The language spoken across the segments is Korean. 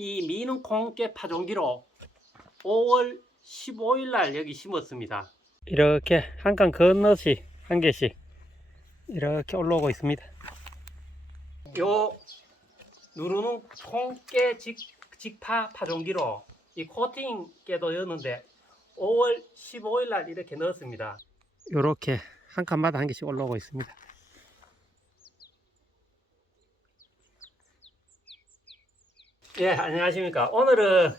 이 미는 콩깨 파종기로 5월 15일 날 여기 심었습니다. 이렇게 한 칸 건너씩 한 개씩 이렇게 올라오고 있습니다. 요 누르는 콩깨 직파 파종기로 이 코팅 깨도 였는데 5월 15일 날 이렇게 넣었습니다. 요렇게 한 칸마다 한 개씩 올라오고 있습니다. 예, 안녕하십니까. 오늘은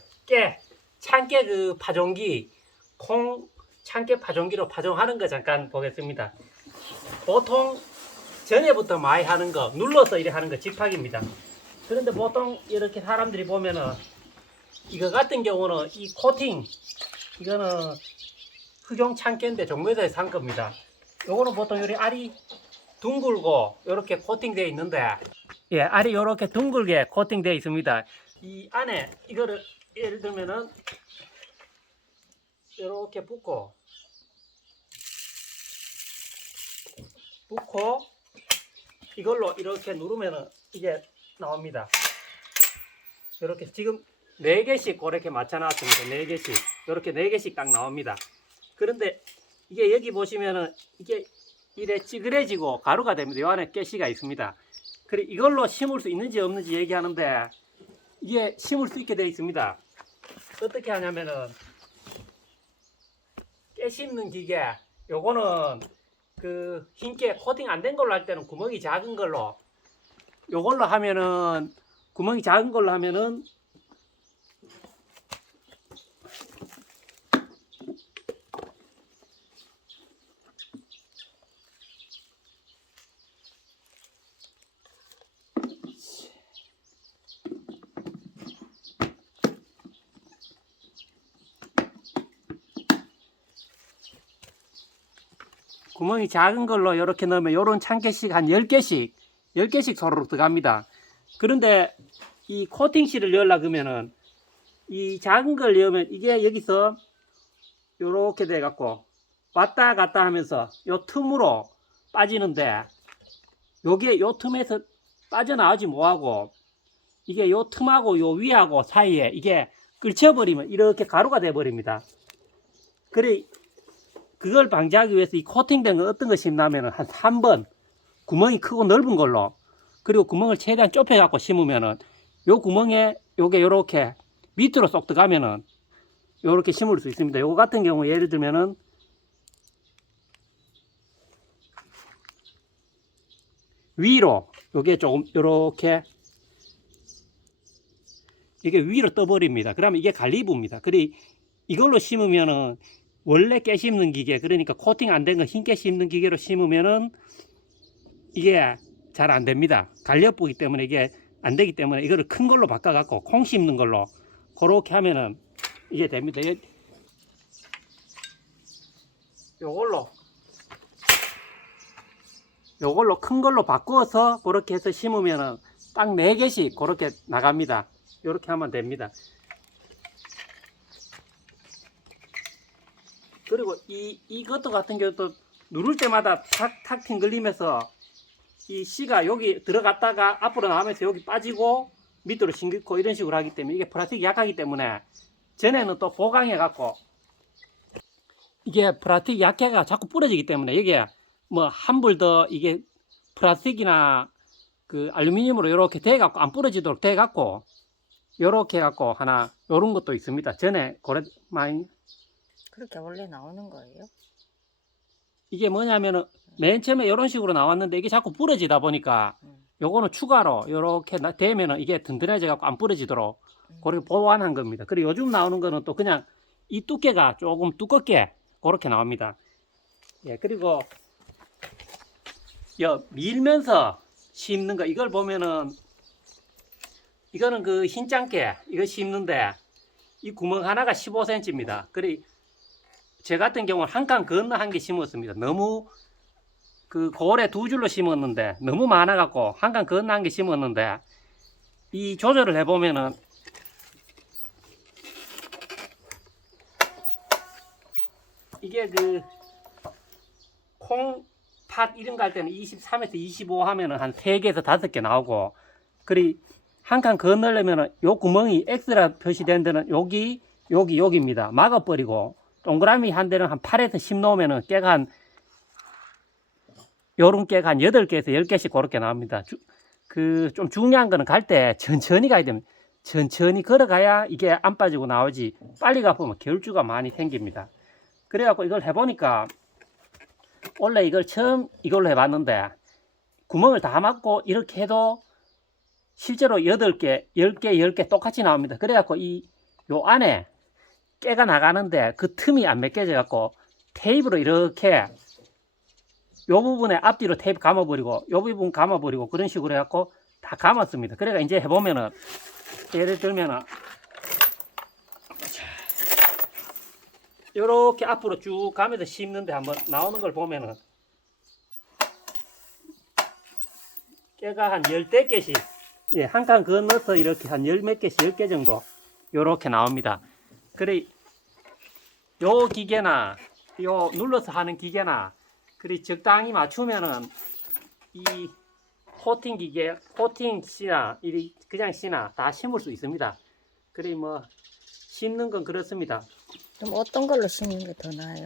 참깨 그 파종기, 참깨 파종기로 파종하는 거 잠깐 보겠습니다. 보통 전에부터 많이 하는 거, 눌러서 이렇게 하는 거 직파기입니다. 그런데 보통 이렇게 사람들이 보면은 이거 같은 경우는 이 코팅, 이거는 흑용 참깨인데 종묘에서 산 겁니다. 요거는 보통 요리 알이 둥글고 이렇게 코팅되어 있는데, 예, 알이 이렇게 둥글게 코팅되어 있습니다. 이 안에 이거를 예를 들면은 이렇게 붓고 이걸로 이렇게 누르면은 이게 나옵니다. 이렇게 지금 4개씩 그렇게 맞춰놨습니다. 4개씩 이렇게 4개씩 딱 나옵니다. 그런데 이게 여기 보시면은 이게 이래 찌그레지고 가루가 됩니다. 이 안에 가시가 있습니다. 그래 이걸로 심을 수 있는지 없는지 얘기하는데 이게 심을 수 있게 되어 있습니다. 어떻게 하냐면은 깨 심는 기계, 요거는 그 흰깨 코팅 안 된 걸로 할 때는 구멍이 작은 걸로, 요걸로 하면은 구멍이 작은 걸로 하면은 구멍이 작은 걸로 이렇게 넣으면 요런 참깨씩 한 10개씩 소로록 들어갑니다. 그런데 이 코팅실을 넣으려고 하면은 이 작은 걸 넣으면 이게 여기서 요렇게 돼 갖고 왔다 갔다 하면서 요 틈으로 빠지는데, 요게 요 틈에서 빠져나오지 못하고 이게 요 틈하고 요 위하고 사이에 이게 끌쳐버리면 이렇게 가루가 돼 버립니다. 그래 그걸 방지하기 위해서 이 코팅된 거 어떤 거 심냐면은 한 3번 구멍이 크고 넓은 걸로, 그리고 구멍을 최대한 좁혀 갖고 심으면은 요 구멍에 요게 요렇게 밑으로 쏙 들어가면은 요렇게 심을 수 있습니다. 요거 같은 경우 예를 들면은 위로 요게 조금 요렇게 이게 위로 떠버립니다. 그러면 이게 갈리부입니다. 그래 이걸로 심으면은 원래 깨 심는 기계, 그러니까 코팅 안 된 거 흰 깨 심는 기계로 심으면은 이게 잘 안 됩니다. 갈려보기 때문에 이게 안 되기 때문에 이거를 큰 걸로 바꿔 갖고 콩 심는 걸로 그렇게 하면은 이게 됩니다. 요걸로 큰 걸로 바꿔서 그렇게 해서 심으면은 딱 4개씩 그렇게 나갑니다. 이렇게 하면 됩니다. 그리고 이것도 같은 경우도 누를 때마다 탁탁 튕글리면서 이 씨가 여기 들어갔다가 앞으로 나오면서 여기 빠지고 밑으로 싱기고 이런 식으로 하기 때문에 이게 플라스틱이 약하기 때문에 전에는 또 보강해 갖고 이게 플라스틱이 약해가 자꾸 부러지기 때문에 여기에 뭐 한 불 더 이게 플라스틱이나 그 알루미늄으로 이렇게 돼 갖고 안 부러지도록 돼 갖고 요렇게 해 갖고 하나 요런 것도 있습니다. 전에 그래 많이 그렇게 원래 나오는 거예요? 이게 뭐냐면은 맨 처음에 이런 식으로 나왔는데 이게 자꾸 부러지다 보니까 요거는 추가로 이렇게 되면은 이게 든든해져 갖고 안 부러지도록 그렇게 보완한 겁니다. 그리고 요즘 나오는 거는 또 그냥 이 두께가 조금 두껍게 그렇게 나옵니다. 예, 그리고 밀면서 심는 거 이걸 보면은 이거는 그 흰짱깨 이거 심는데 이 구멍 하나가 15cm입니다. 그래 제 같은 경우는 한 칸 건너 한 개 심었습니다. 너무 그 고래 2줄로 심었는데 너무 많아 갖고 한 칸 건너 한 개 심었는데 이 조절을 해보면은 이게 그 콩팥 이런 거 할 때는 23에서 25 하면은 한 3개에서 5개 나오고, 그리 한 칸 건너려면 요 구멍이 X라 표시된 데는 여기입니다. 막아버리고 동그라미 한 대는 한 8에서 10 놓으면은 깨가 한 요런 깨가 한 8개에서 10개씩 그렇게 나옵니다. 좀 중요한 거는 갈 때 천천히 가야 됩니다. 천천히 걸어가야 이게 안 빠지고 나오지. 빨리 가보면 결주가 많이 생깁니다. 그래갖고 이걸 해보니까 원래 이걸 처음 이걸로 해봤는데 구멍을 다 막고 이렇게 해도 실제로 8개, 10개, 10개 똑같이 나옵니다. 그래갖고 요 안에 깨가 나가는데 그 틈이 안 맺겨져 갖고 테이프로 이렇게 요 부분에 앞뒤로 테이프 감아버리고 요 부분 감아버리고 그런 식으로 해갖고 다 감았습니다. 그래가 이제 해보면은 예를 들면은 요렇게 앞으로 쭉 가면서 씹는데 한번 나오는 걸 보면은 깨가 한 10개씩 예, 한 칸 건너서 이렇게 한 10몇 개씩 10개 정도 요렇게 나옵니다. 그래 요 기계나 요 눌러서 하는 기계나 그리 적당히 맞추면은 이 코팅 기계, 코팅 씨나 그냥 씨나 다 심을 수 있습니다. 그래 뭐 심는 건 그렇습니다. 그럼 어떤 걸로 심는 게 더 나아요?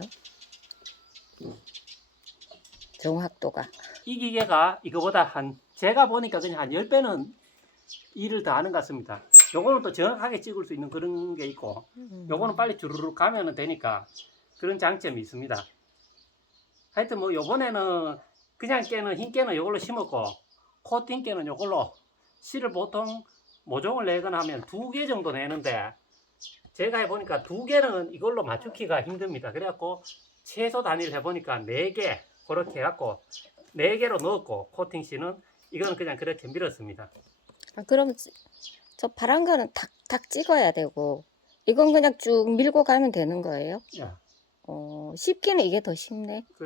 정확도가. 이 기계가 이거보다 제가 보니까 그냥 한 10배는 일을 더 하는 것 같습니다. 요거는 또 정확하게 찍을 수 있는 그런 게 있고 요거는 빨리 주르륵 가면 되니까 그런 장점이 있습니다. 하여튼 뭐 요번에는 그냥 깨는 흰 깨는 요걸로 심었고 코팅 깨는 요걸로 씨를 보통 모종을 내거나 하면 2개 정도 내는데 제가 해보니까 2개는 이걸로 맞추기가 힘듭니다. 그래갖고 최소 단위를 해보니까 4개 그렇게 해갖고 4개로 넣었고 코팅 씨는 이거는 그냥 그렇게 밀었습니다. 아, 그럼 저 파란 거는 탁탁 찍어야 되고 이건 그냥 쭉 밀고 가면 되는 거예요? 야. 씹기는 이게 더 쉽네.